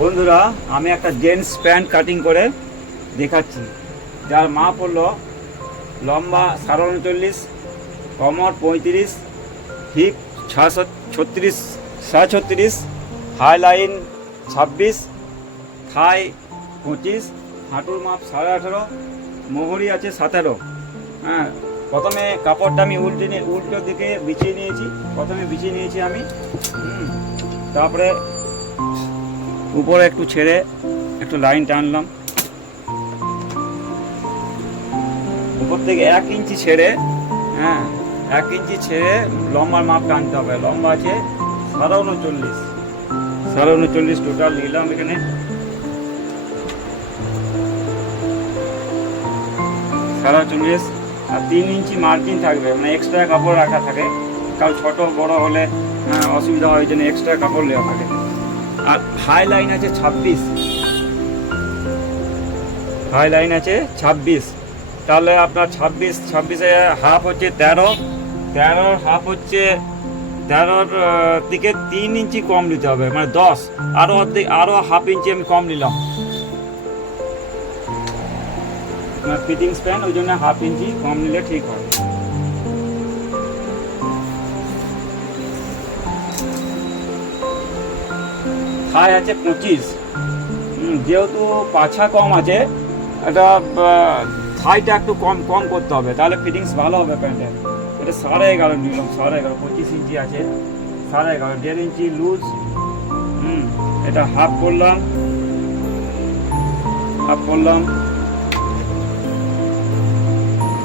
বন্ধুরা, আমি একটা জেন্টস প্যান্ট কাটিং করে দেখাচ্ছি, যার মাপ হলো লম্বা 39, কমর 35, হিপ 36, হাই লাইন 26, থাই 25, হাঁটুর মাপ 18.5, মোহরি আছে 17। হ্যাঁ, প্রথমে কাপড়টা আমি উল্টো দিকে বিছিয়ে নিয়েছি আমি। তারপরে উপরে একটু ছেড়ে একটু লাইন টানলাম, উপর থেকে 1 ইঞ্চি ছেড়ে, 1 ইঞ্চি ছেড়ে লম্বার মাপ টানতে হবে। লম্বা আছে 39 টোটাল নিলাম এখানে। 39 আর 3 ইঞ্চি মার্জিন থাকবে, মানে এক্সট্রা কাপড় রাখা থাকে, কারণ ছোট বড় হলে অসুবিধা হয়, জন্য এক্সট্রা কাপড় নেওয়া থাকে। আর হাই লাইন আছে 26, তাহলে আপনার 26 হাফ হচ্ছে 13 হাফ হচ্ছে 13 থেকে 3 ইঞ্চি কম নিতে হবে, মানে 10। আরও হাফ ইঞ্চি আমি কম নিলাম, ফিটিংস প্যান্ট, ওই জন্য হাফ ইঞ্চি কম নিলে ঠিক হয়। থাই আছে 25, যেহেতু পাছা কম আছে, এটা থাইটা একটু কম করতে হবে, তাহলে ফিটিংস ভালো হবে প্যান্টের। এটা 11.5 নিলাম, 11.5, 25 ইঞ্চি আছে, 11.5, 1.5 ইঞ্চি লুজ। এটা হাফ করলাম,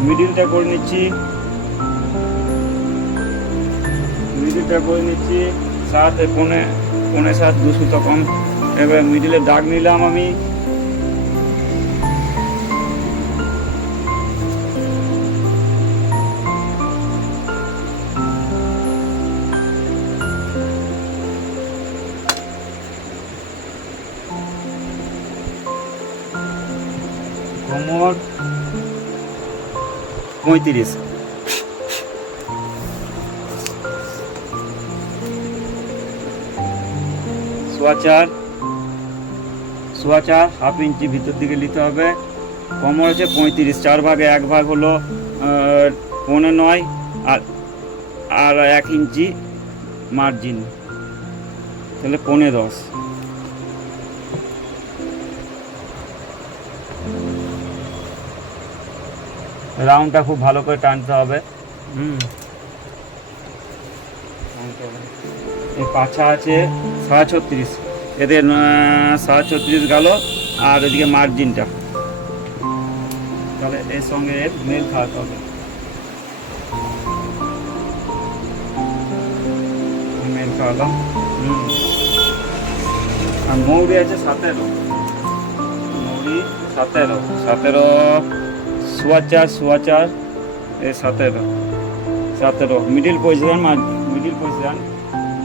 মিডিলটা করে নিচ্ছি, 7 পৌনে 7, 2 সুতো কম। এবার মিডিলে দাগ নিলাম আমি। কোমর 35, সোয়াচার হাফ ইঞ্চি ভিতর দিকে নিতে হবে। কোমর আছে 35, 4 ভাগে 1 ভাগ হলো 9.5, আর 1 ইঞ্চি মার্জিন, তাহলে 10.5। রাউন্ডটা খুব ভালো করে টানতে হবে। এই পাছা আছে 36, এদের 36 গেল, আর এদিকে মার্জিনটা, তাহলে এর সঙ্গে এর মেল খাওয়াতে হবে। মেল খাওয়ালাম। আর মৌরি আছে 17, 17 সোয়াচার এ 17 মিডিল পজিশন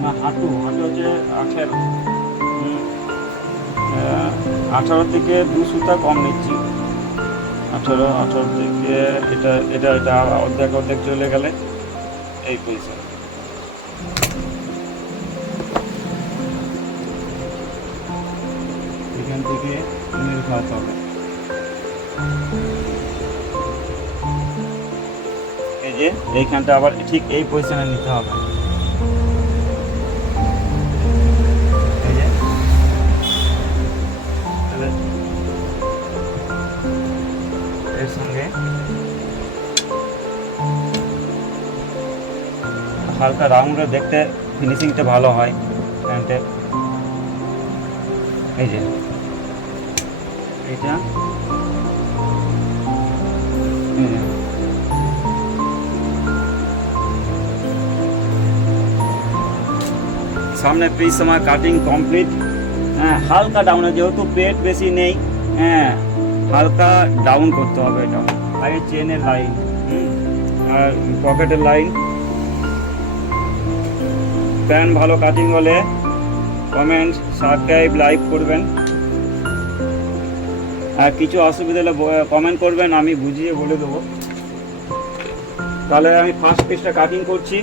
না, হাঁটু হচ্ছে 18 থেকে 2 সুতা কম নিচ্ছি। 18 থেকে এটা অর্ধেক চলে গেলে এই পজিশন। এখান থেকে মেল খাওয়াতে হবে। এই যে এইখানটা আবার ঠিক এই পজিশনে নিতে হবে। এই যে এর সঙ্গে হালকা রাউন্ডে দেখতে ফিনিশিংটা ভালো হয় প্যান্টের। এই যে এইটা সামনে পিস আমার কাটিং কমপ্লিট। হালকা ডাউনে, যেহেতু পেট বেশি নেই, হালকা ডাউন করতে হবে। এটা আগে চেনের লাইন আর পকেটের লাইন। প্যান্ট ভালো কাটিং হলে কমেন্ট, সাবস্ক্রাইব, লাইক করবেন। আর কিছু অসুবিধা হলে কমেন্ট করবেন, আমি বুঝিয়ে বলে দেবো। তাহলে আমি ফার্স্ট পিসটা কাটিং করছি।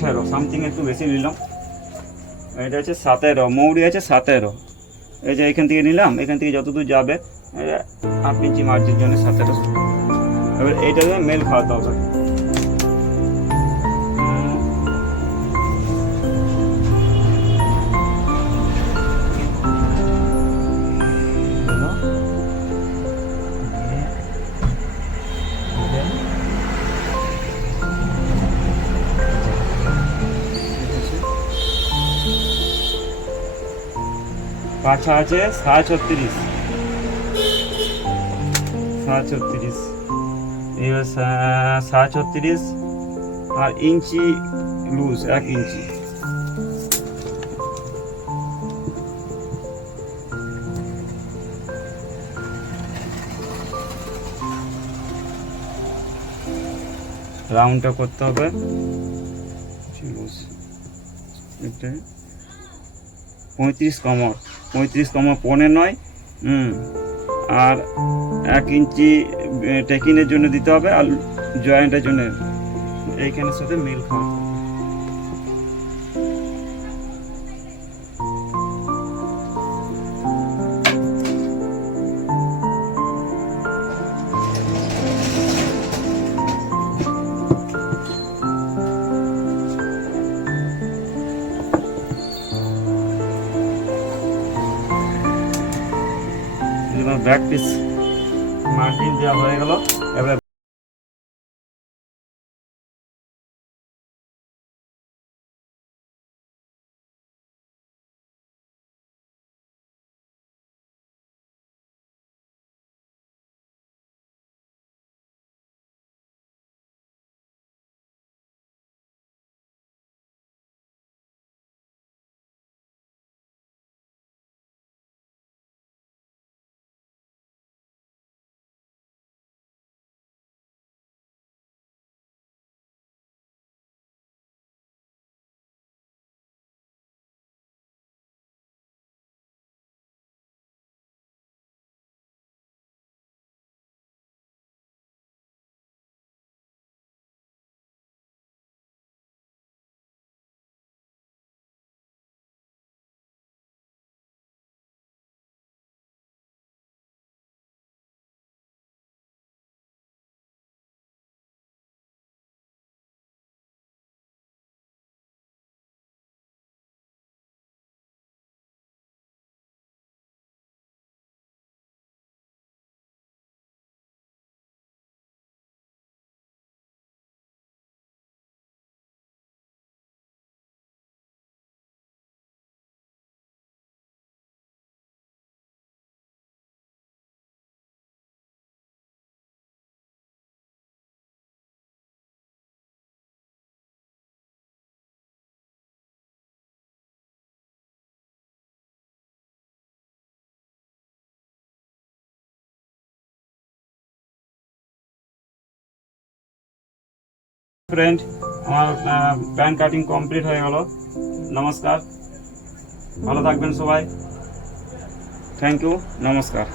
18 সামথিং, একটু বেশি নিলাম। এটা হচ্ছে 17, মৌরি আছে 17। এই যে এখান থেকে নিলাম, এখান থেকে যতদূর যাবে 8 ইঞ্চি মার্জির জন্য 17। এবার এইটা মেল খাওয়াতে হবে। পাছা আছে 36, এবার 36 আর ইঞ্চি লুজ 1 ইঞ্চি। রাউন্ডটা করতে হবে। 35 কমর, 35 কমর 15 আর 1 ইঞ্চি টেকিনের জন্য দিতে হবে, আর জয়েন্টের জন্য এইখানের সাথে মিল খাওয়াতে হবে। ব্যাক পিস মার্জিন দেওয়া হয়ে গেল। এবার ফ্রেন্ড, আমার প্যান কাটিং কমপ্লিট হয়ে গেল। নমস্কার, ভালো থাকবেন সবাই। থ্যাংক ইউ, নমস্কার।